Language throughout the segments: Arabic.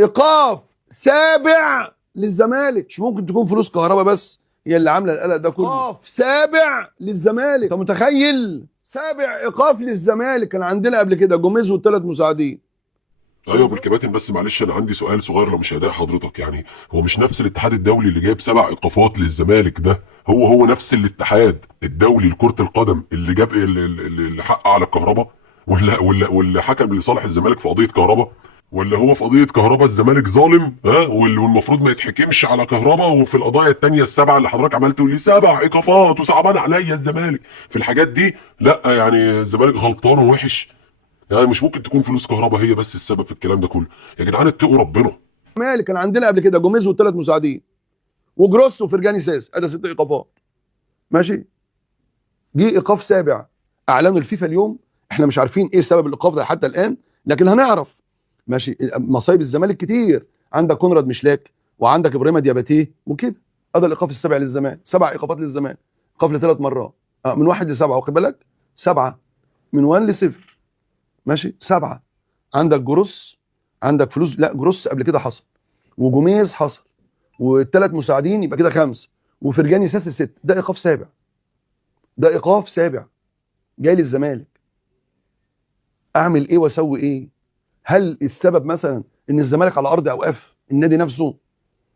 ايقاف سابع للزمالك. مش ممكن تكون فلوس كهرباء بس هي اللي عامله القلق ده كله. ايقاف سابع للزمالك، انت متخيل؟ سابع ايقاف للزمالك. كان عندنا قبل كده جوميز والثلاث مساعدين. ايوه ابو الكباتن، بس معلش انا عندي سؤال صغير لو مش هيضايق حضرتك. يعني هو مش نفس الاتحاد الدولي اللي جايب 7 ايقافات للزمالك ده هو نفس الاتحاد الدولي لكرة القدم اللي جاب اللي حق على الكهرباء، ولا حكم لصالح الزمالك في قضية كهرباء؟ ولا هو في قضية كهرباء الزمالك ظالم والمفروض ما يتحكمش على كهرباء، وفي القضايا التانية ال7 اللي حضرتك عملته لي 7 ايقافات وصعبان عليا الزمالك في الحاجات دي؟ لا يعني الزمالك غلطان ووحش؟ يعني مش ممكن تكون فلوس كهرباء هي بس السبب في الكلام ده كله؟ يا جدعان اتقوا ربنا. الزمالك كان عندنا قبل كده جوميز والثلاث مساعدين وجروس وفرجاني ساس، ادي 6 ايقافات. ماشي. جه ايقاف سابع اعلنوا الفيفا اليوم. احنا مش عارفين ايه سبب الايقاف ده حتى الان، لكن هنعرف. ماشي. مصايب الزمالك كتير، عندك كونراد مشلاك وعندك ابراهيم دياباتيه وكده. هذا الايقاف السابع للزمالك، 7 ايقافات للزمالك، ايقاف ل3 مرات. من 1 ل7، واخد بالك؟ 7 من 1 ل0. ماشي. 7. عندك جروس، عندك فلوس. لا جروس قبل كده حصل، وجوميز حصل، والثلاث مساعدين يبقى كده 5، وفرجاني ساسي 6. ده ايقاف سابع، ده ايقاف سابع جاي للزمالك. اعمل ايه واسوي ايه؟ هل السبب مثلا ان الزمالك على ارض اوقاف؟ النادي نفسه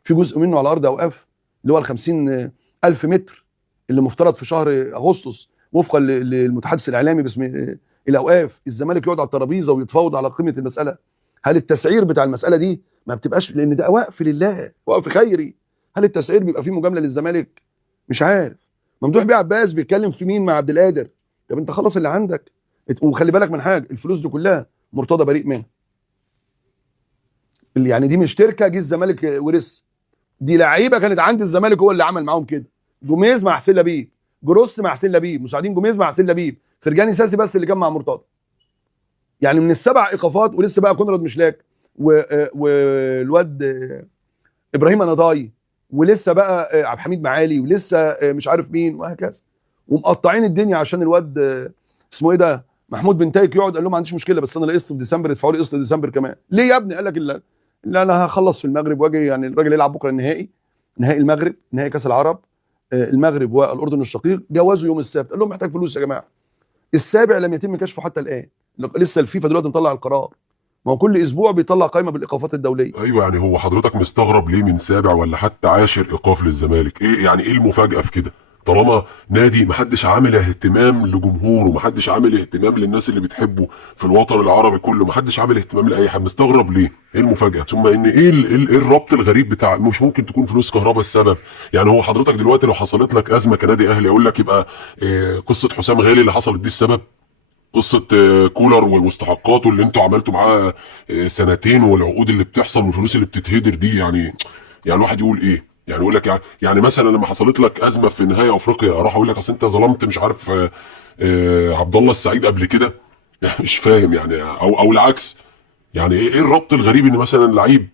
في جزء منه على ارض اوقاف، اللي هو ال50,000 متر اللي مفترض في شهر اغسطس وفقا للمتحدث الاعلامي باسم الاوقاف الزمالك يقعد على الترابيزه ويتفاوض على قيمه المساله. هل التسعير بتاع المساله دي ما بتبقاش، لان ده وقف لله، وقف خيري، هل التسعير بيبقى فيه مجامله للزمالك؟ مش عارف. ممدوح بيه عباس بيتكلم في مين مع عبد القادر؟ طب انت خلص اللي عندك، وخلي بالك من حاجه، الفلوس دي كلها مرتضى بريء منها. يعني دي مش تركه جه الزمالك ورث، دي لعيبه كانت عند الزمالك هو اللي عمل معاهم كده. جوميز مع حسين لبيب، جروس مع حسين لبيب، مساعدين جوميز مع حسين لبيب، فرجاني ساسي بس اللي كان مع مرتضى. يعني من ال7 ايقافات، ولسه بقى كونراد مشلاك والواد ابراهيم انضاي، ولسه بقى عبد الحميد معالي، ولسه مش عارف مين، وهكذا. ومقطعين الدنيا عشان الواد اسمه ايه ده، محمود بن تايك، يقعد قال لهم ما عنديش مشكله بس انا قسط في ديسمبر، ادفعوا لي قسط ديسمبر كمان. ليه يا ابني؟ قال لك لا انا هخلص في المغرب واجي. يعني الراجل يلعب بكره النهائي، نهائي المغرب، نهائي كاس العرب، المغرب والاردن الشقيق، جوازه يوم السبت. قال لهم محتاج فلوس يا جماعه. السابع لم يتم كشفه حتى الان، لسه الفيفا دلوقتي مطلع القرار. ما هو كل اسبوع بيطلع قائمه بالايقافات الدوليه. ايوه يعني هو حضرتك مستغرب ليه من 7 ولا حتى 10 ايقاف للزمالك؟ ايه يعني ايه المفاجاه في كده؟ طالما نادي محدش عامل اهتمام لجمهوره، محدش عامل اهتمام للناس اللي بتحبه في الوطن العربي كله، محدش عامل اهتمام لاي حد، مستغرب ليه؟ ايه المفاجاه؟ ثم ان إيه الربط الغريب بتاع مش ممكن تكون فلوس كهرباء السبب؟ يعني هو حضرتك دلوقتي لو حصلت لك ازمه كنادي اهلي اقول لك يبقى قصه حسام غالي اللي حصلت دي السبب؟ قصه كولر والمستحقات واللي انتوا عملتوا معاه سنتين، والعقود اللي بتحصل والفلوس اللي بتتهدر دي، يعني الواحد يقول ايه؟ يعني يقول لك يعني مثلا لما حصلت لك ازمه في نهائي افريقيا اروح اقول لك اصل انت ظلمت مش عارف عبد الله السعيد قبل كده؟ يعني مش فاهم يعني، او العكس. يعني ايه الربط الغريب ان مثلا لعيب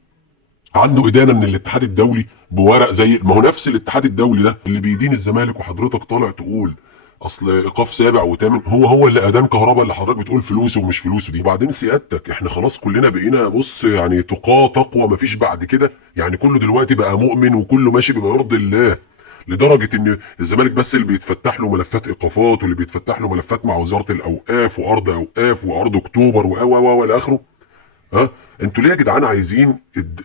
عنده ادانه من الاتحاد الدولي بورق زي ما هو نفس الاتحاد الدولي ده اللي بيدين الزمالك، وحضرتك طالع تقول اصل ايقاف سابع وثامن هو اللي ادان كهربا اللي حضرتك بتقول فلوسه ومش فلوسه دي؟ وبعدين سيادتك احنا خلاص كلنا بقينا بص يعني تقاه تقوى مفيش بعد كده، يعني كله دلوقتي بقى مؤمن وكله ماشي بما يرضي الله، لدرجه ان الزمالك بس اللي بيتفتح له ملفات ايقافات واللي بيتفتح له ملفات مع وزاره الاوقاف وارض اوقاف وارض اكتوبر و الى اخره. ها انتوا ليه يا جدعان عايزين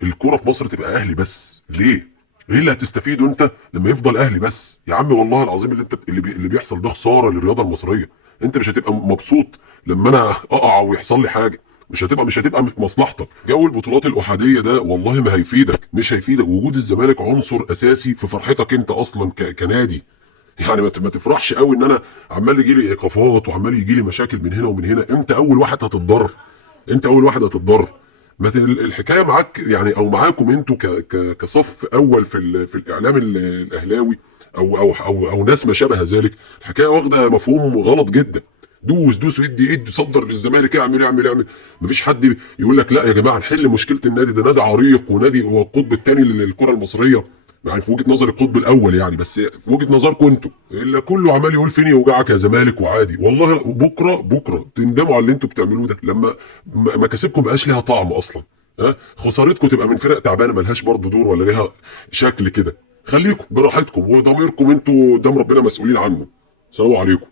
الكوره في مصر تبقى اهلي بس؟ ليه؟ ايه اللي هتستفيده انت لما يفضل اهلي بس؟ يا عم والله العظيم اللي انت اللي بيحصل ده خساره للرياضه المصريه. انت مش هتبقى مبسوط لما انا اقع ويحصل لي حاجه، مش هتبقى في مصلحتك. جو البطولات الاحاديه ده والله ما هيفيدك، مش هيفيدك. وجود الزمالك عنصر اساسي في فرحتك انت اصلا كنادي. يعني ما تفرحش قوي ان انا عمال يجي لي ايقافات وعمال يجي لي مشاكل من هنا ومن هنا. انت اول واحد هتتضرر، انت اول واحد هتتضرر. ما الحكايه معاك يعني، او معاكم انتوا كصف اول في الاعلام الاهلاوي او ناس ما شابه ذلك. الحكايه واخده مفهوم غلط جدا. دوس ادي صدر للزمالك، اعمل. مفيش حد يقول لك لا يا جماعه نحل مشكله النادي ده، نادي عريق ونادي هو القطب الثاني للكره المصريه. يعني في وجهه نظر القطب الاول يعني، بس في وجهه نظركم انتوا الا كله عمال يقول فين يوجعك يا زمالك وعادي. والله بكره تندموا على اللي انتوا بتعملوه ده، لما مكاسبكم بقاش ليها طعم اصلا. خسارتكم تبقى من فرق تعبانه ملهاش برضه دور ولا ليها شكل كده. خليكم براحتكم وضميركم انتوا قدام ربنا مسؤولين عنه. السلام عليكم.